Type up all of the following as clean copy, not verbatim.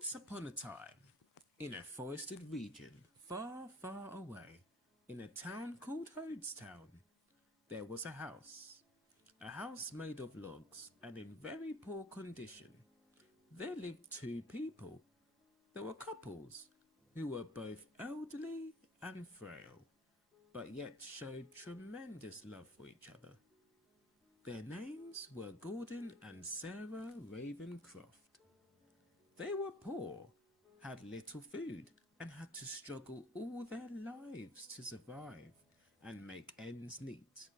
Once upon a time, in a forested region far, far away, in a town called Hodestown, there was a house. A house made of logs and in very poor condition. There lived two people. There were couples who were both elderly and frail, but yet showed tremendous love for each other. Their names were Gordon and Sarah Ravencroft. They were poor, had little food, and had to struggle all their lives to survive and make ends meet.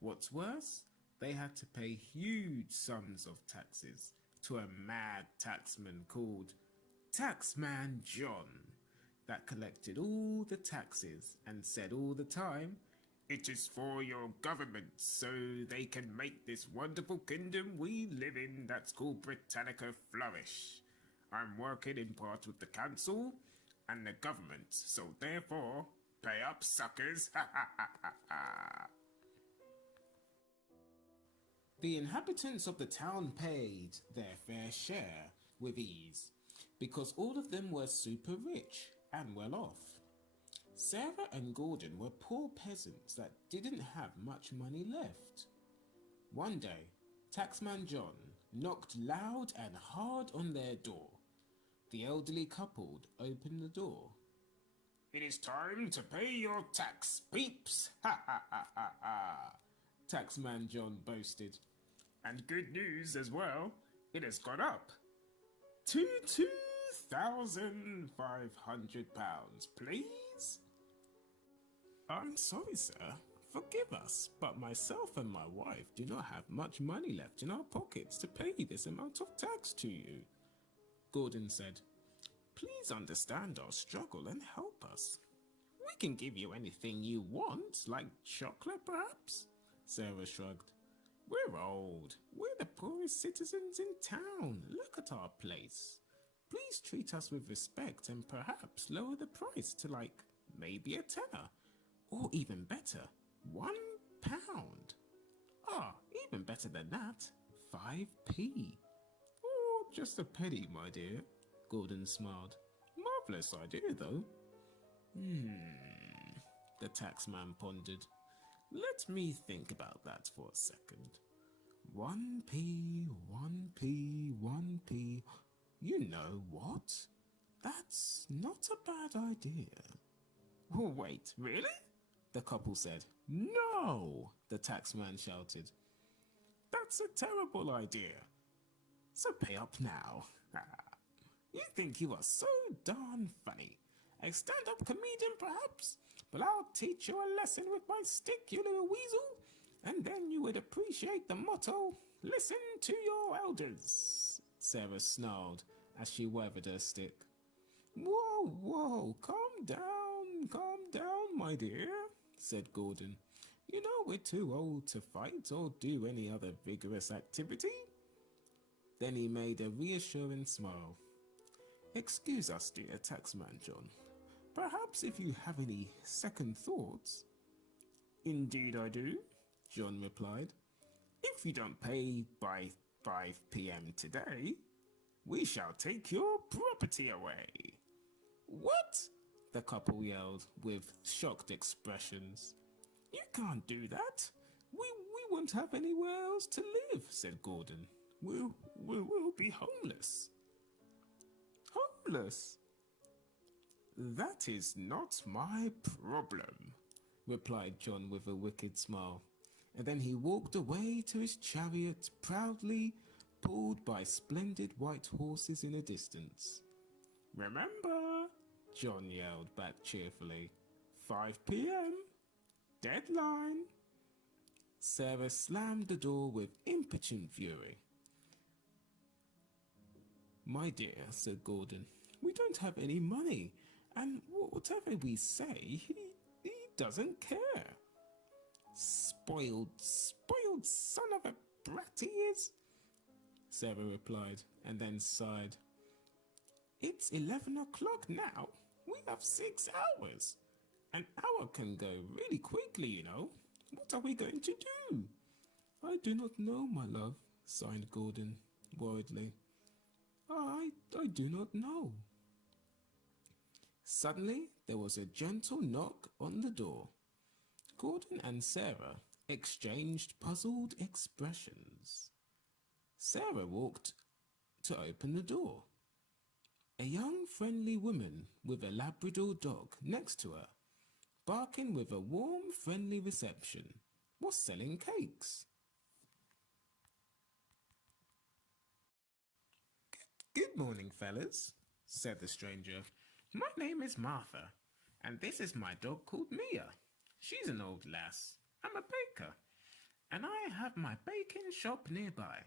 What's worse, they had to pay huge sums of taxes to a mad taxman called Taxman John that collected all the taxes and said all the time, "It is for your government so they can make this wonderful kingdom we live in that's called Britannica flourish. I'm working in part with the council and the government, so therefore, pay up suckers, ha ha ha ha ha." The inhabitants of the town paid their fair share with ease, because all of them were super rich and well off. Sarah and Gordon were poor peasants that didn't have much money left. One day, Taxman John knocked loud and hard on their door. The elderly couple opened the door. "It is time to pay your tax, peeps! Ha ha ha ha ha!" Taxman John boasted. "And good news as well, it has gone up to £2,500, please." "I'm sorry, sir. Forgive us, but myself and my wife do not have much money left in our pockets to pay this amount of tax to you," Gordon said. "Please understand our struggle and help us." "We can give you anything you want, like chocolate perhaps," Sarah shrugged. "We're old. We're the poorest citizens in town. Look at our place. Please treat us with respect and perhaps lower the price to maybe a tenner. Or even better, £1. Even better than that, 5p. Or just a penny, my dear," Gordon smiled. "Marvellous idea, though." The taxman pondered. "Let me think about that for a second. 1p, 1p, 1p. You know what? That's not a bad idea." "Oh, wait, really?" the couple said. "No!" the taxman shouted. "That's a terrible idea. So pay up now." "You think you are so darn funny. A stand-up comedian, perhaps? But I'll teach you a lesson with my stick, you little weasel, and then you would appreciate the motto, 'Listen to your elders,'" Sarah snarled as she waved her stick. Whoa, calm down, my dear," said Gordon. "You know we're too old to fight or do any other vigorous activity." Then he made a reassuring smile. "Excuse us, dear Taxman John. Perhaps if you have any second thoughts." "Indeed I do," John replied. "If you don't pay by 5 p.m. today, we shall take your property away." "What?" the couple yelled with shocked expressions. "You can't do that. We won't have anywhere else to live," said Gordon. We'll be homeless." "Homeless?" "That is not my problem," replied John with a wicked smile, and then he walked away to his chariot, proudly pulled by splendid white horses in the distance. "Remember," John yelled back cheerfully, 5 p.m. Deadline." Sarah slammed the door with impotent fury. "My dear," said Gordon, "we don't have any money, and whatever we say, he doesn't care." Spoiled son of a brat he is," Sarah replied, and then sighed. "It's 11 o'clock now. We have 6 hours. An hour can go really quickly, you know. What are we going to do?" "I do not know, my love," sighed Gordon, worriedly. I do not know. Suddenly, there was a gentle knock on the door. Gordon and Sarah exchanged puzzled expressions. Sarah walked to open the door. A young, friendly woman with a Labrador dog next to her, barking with a warm, friendly reception, was selling cakes. Good morning, fellas, said the stranger. My name is Martha, and this is my dog called Mia. She's an old lass. I'm a baker, and I have my baking shop nearby.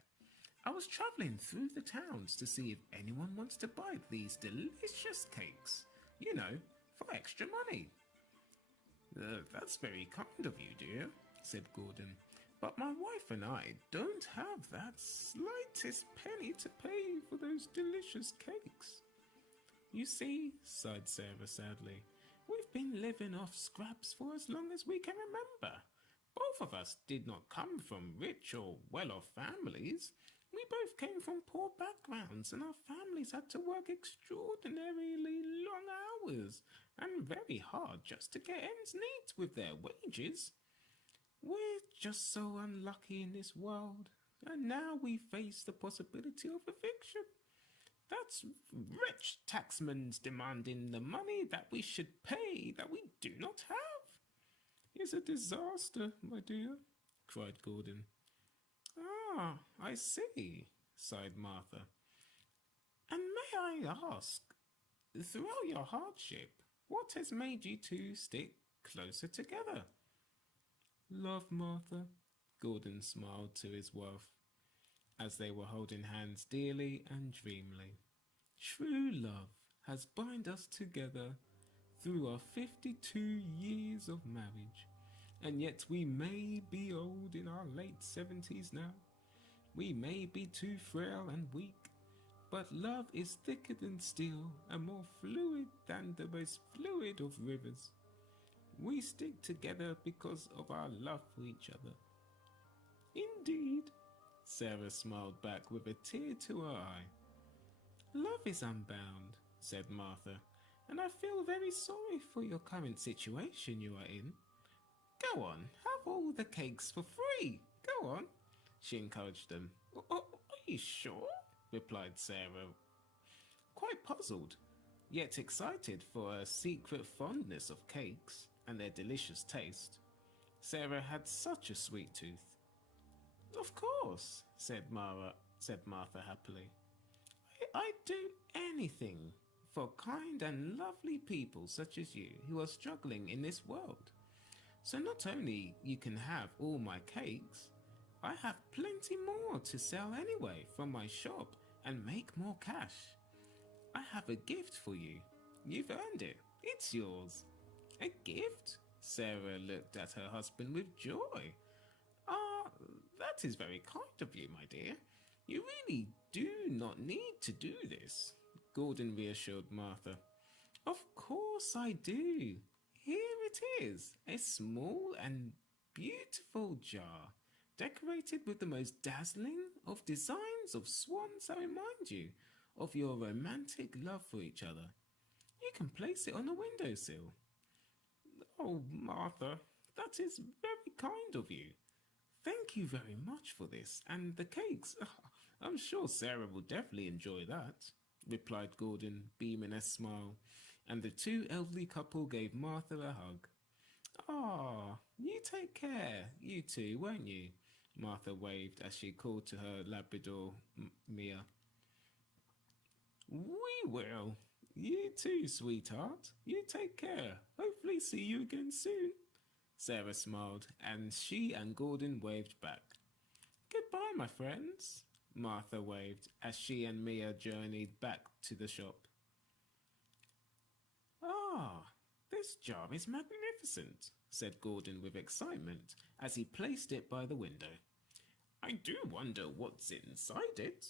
I was travelling through the towns to see if anyone wants to buy these delicious cakes, you know, for extra money. That's very kind of you, dear, said Gordon. But my wife and I don't have that slightest penny to pay for those delicious cakes. You see, sighed Sarah sadly, we've been living off scraps for as long as we can remember. Both of us did not come from rich or well-off families. We both came from poor backgrounds, and our families had to work extraordinarily long hours and very hard just to get ends meet with their wages. We're just so unlucky in this world, and now we face the possibility of eviction. That's rich taxmen's demanding the money that we should pay that we do not have. It's a disaster, my dear, cried Gordon. Ah, I see, sighed Martha. And may I ask, throughout your hardship, what has made you two stick closer together? Love, Martha, Gordon smiled to his wife as they were holding hands dearly and dreamily. True love has bound us together through our 52 years of marriage, and yet we may be old in our late 70s now. We may be too frail and weak, but love is thicker than steel and more fluid than the most fluid of rivers. We stick together because of our love for each other. Indeed, Sarah smiled back with a tear to her eye. Love is unbound, said Martha, and I feel very sorry for your current situation you are in. Go on, have all the cakes for free. Go on, she encouraged them. Are you sure? Replied Sarah, quite puzzled, yet excited for her secret fondness of cakes and their delicious taste. Sarah had such a sweet tooth. Of course, said Martha happily. I'd do anything for kind and lovely people such as you who are struggling in this world. So not only you can have all my cakes, I have plenty more to sell anyway from my shop and make more cash. I have a gift for you. You've earned it. It's yours. A gift? Sarah looked at her husband with joy. Ah, that is very kind of you, my dear. You really do not need to do this, Gordon reassured Martha. Of course I do. Here it is, a small and beautiful jar, decorated with the most dazzling of designs of swans that remind you of your romantic love for each other. You can place it on the windowsill. Oh, Martha, that is very kind of you. Thank you very much for this, and the cakes. I'm sure Sarah will definitely enjoy that, replied Gordon, beaming a smile, and the two elderly couple gave Martha a hug. Ah, you take care, you two, won't you? Martha waved as she called to her Labrador, Mia. We will. You too, sweetheart. You take care. Hopefully see you again soon. Sarah smiled, and she and Gordon waved back. Goodbye, my friends, Martha waved as she and Mia journeyed back to the shop. Ah, this jar is magnificent, said Gordon with excitement as he placed it by the window. I do wonder what's inside it.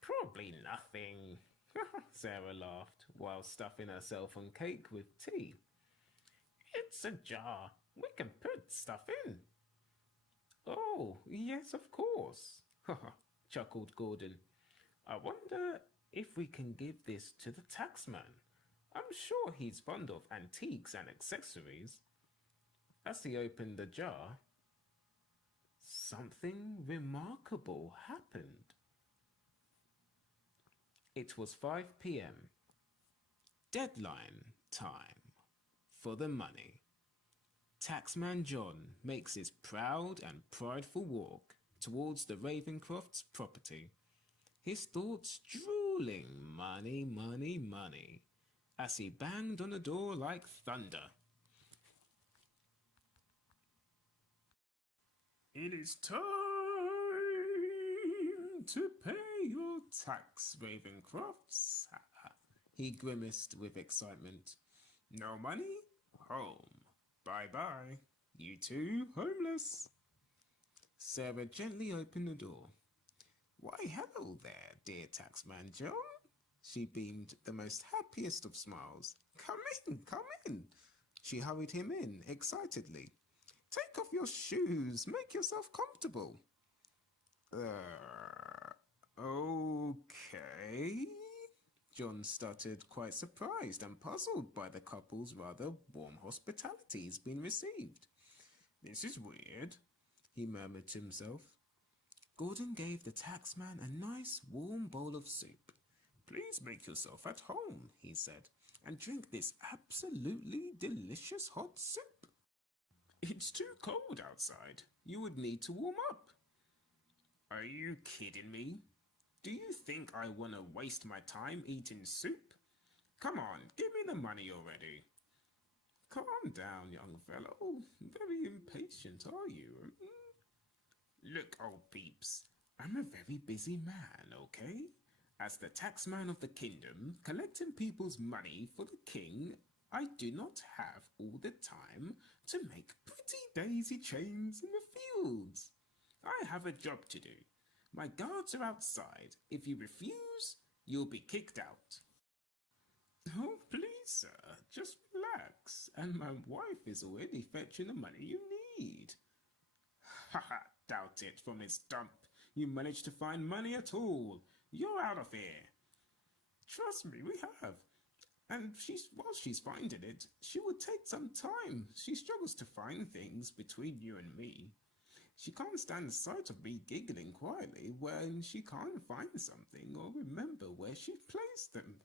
Probably nothing, Sarah laughed while stuffing herself on cake with tea. It's a jar. We can put stuff in. Oh, yes, of course, chuckled Gordon. I wonder if we can give this to the taxman. I'm sure he's fond of antiques and accessories. As he opened the jar, something remarkable happened. It was 5 p.m. Deadline time for the money. Taxman John makes his proud and prideful walk towards the Ravencroft's property, his thoughts drooling money, money, money, as he banged on the door like thunder. It is time to pay your tax, Ravencrofts. He grimaced with excitement. No money? Home. Bye-bye. You two homeless. Sarah gently opened the door. Why, hello there, dear taxman John. She beamed the most happiest of smiles. Come in, come in. She hurried him in excitedly. Take off your shoes. Make yourself comfortable. Okay. John stuttered, quite surprised and puzzled by the couple's rather warm hospitality he's been received. This is weird, he murmured to himself. Gordon gave the taxman a nice warm bowl of soup. Please make yourself at home, he said, and drink this absolutely delicious hot soup. It's too cold outside. You would need to warm up. Are you kidding me? Do you think I want to waste my time eating soup? Come on, give me the money already. Calm down, young fellow. Very impatient, are you? Look, old peeps, I'm a very busy man, okay? As the taxman of the kingdom, collecting people's money for the king, I do not have all the time to make pretty daisy chains in the fields. I have a job to do. My guards are outside. If you refuse, you'll be kicked out. Oh, please, sir, just relax, and my wife is already fetching the money you need. Ha ha, doubt it from this dump. You managed to find money at all. You're out of here. Trust me, we have. And while she's finding it, she would take some time. She struggles to find things between you and me. She can't stand the sight of me giggling quietly when she can't find something or remember where she placed them.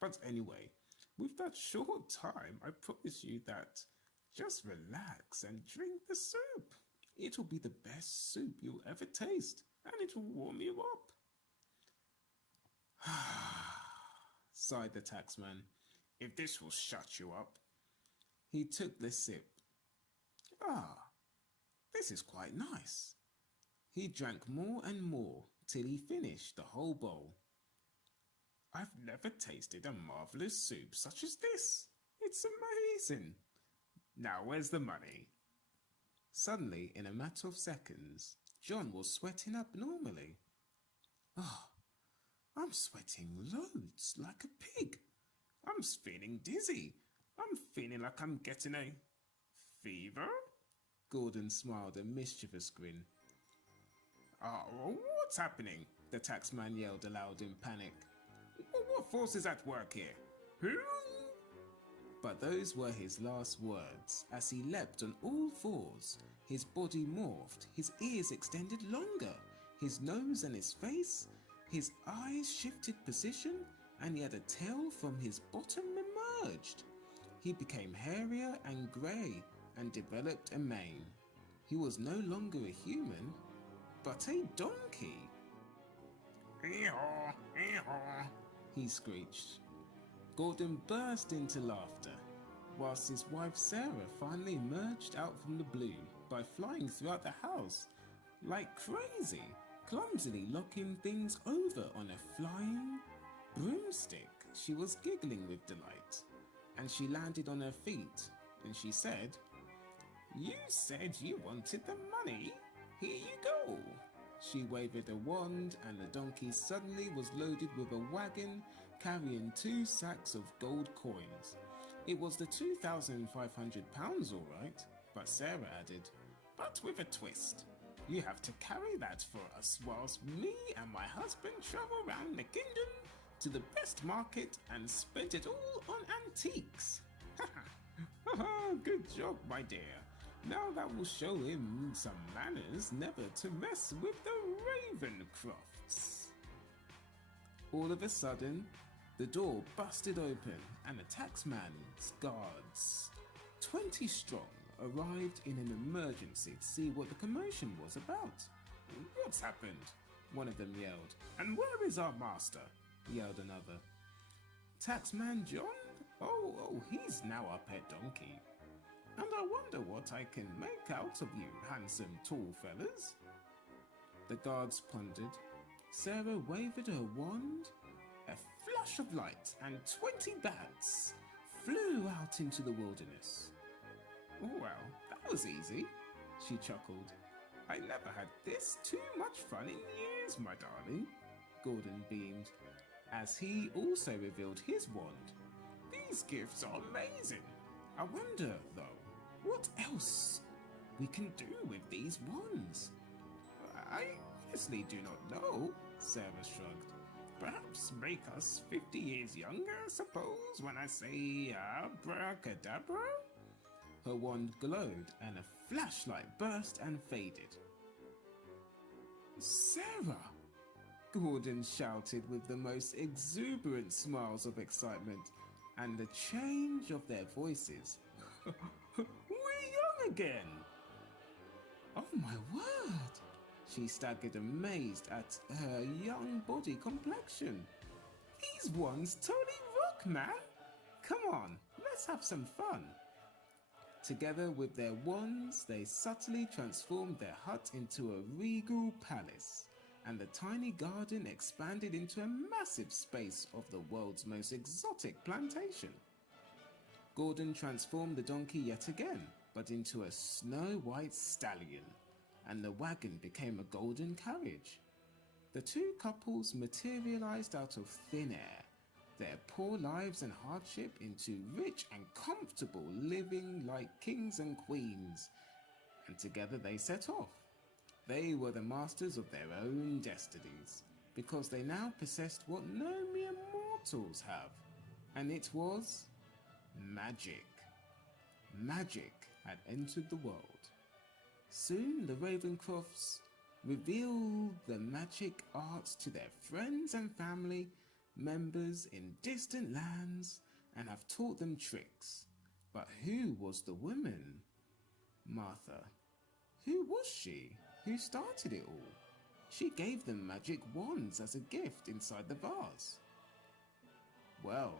But anyway, with that short time, I promise you that just relax and drink the soup. It'll be the best soup you'll ever taste, and it'll warm you up. Sighed the taxman. If this will shut you up. He took the sip. Ah, this is quite nice. He drank more and more till he finished the whole bowl. I've never tasted a marvellous soup such as this. It's amazing. Now where's the money? Suddenly, in a matter of seconds, John was sweating abnormally. Ah, I'm sweating loads like a pig. I'm feeling dizzy. I'm feeling like I'm getting a fever. Gordon smiled a mischievous grin. Oh, what's happening? The taxman yelled aloud in panic. What force is at work here? Who? But those were his last words as he leapt on all fours. His body morphed, his ears extended longer, his nose and his face, his eyes shifted position, and yet a tail from his bottom emerged. He became hairier and grey and developed a mane. He was no longer a human, but a donkey. Hee-haw, hee-haw, he screeched. Gordon burst into laughter, whilst his wife Sarah finally emerged out from the blue by flying throughout the house like crazy, clumsily knocking things over on a flying broomstick. She was giggling with delight, and she landed on her feet, and she said, "You said you wanted the money. Here you go." She waved a wand, and the donkey suddenly was loaded with a wagon carrying 2 sacks of gold coins. It was the £2,500 all right, but Sarah added, "But with a twist." You have to carry that for us whilst me and my husband travel around the kingdom to the best market and spend it all on antiques. Good job, my dear. Now that will show him some manners never to mess with the Ravencrofts. All of a sudden, the door busted open and the taxman's guards, 20 strong, arrived in an emergency to see what the commotion was about. What's happened? One of them yelled. And where is our master? Yelled another. Taxman John? Oh, he's now our pet donkey. And I wonder what I can make out of you, handsome tall fellas. The guards pondered. Sarah waved her wand. A flash of light and 20 bats flew out into the wilderness. Oh, well, that was easy, she chuckled. I never had this too much fun in years, my darling. Gordon beamed, as he also revealed his wand. These gifts are amazing. I wonder, though, what else we can do with these wands? I honestly do not know, Sarah shrugged. Perhaps make us 50 years younger, suppose, when I say abracadabra? Her wand glowed and a flashlight burst and faded. Sarah! Gordon shouted with the most exuberant smiles of excitement and the change of their voices. We're young again! Oh my word! She staggered, amazed at her young body complexion. These ones totally rock, man! Come on, let's have some fun. Together with their wands, they subtly transformed their hut into a regal palace, and the tiny garden expanded into a massive space of the world's most exotic plantation. Gordon transformed the donkey yet again, but into a snow-white stallion, and the wagon became a golden carriage. The two couples materialized out of thin air, their poor lives and hardship into rich and comfortable living like kings and queens, and together they set off. They were the masters of their own destinies, because they now possessed what no mere mortals have, and it was magic. Magic had entered the world. Soon the Ravencrofts revealed the magic arts to their friends and family members in distant lands and have taught them tricks. But who was the woman? Martha. Who was she? Who started it all? She gave them magic wands as a gift inside the vase. Well,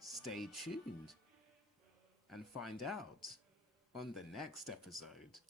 stay tuned and find out on the next episode.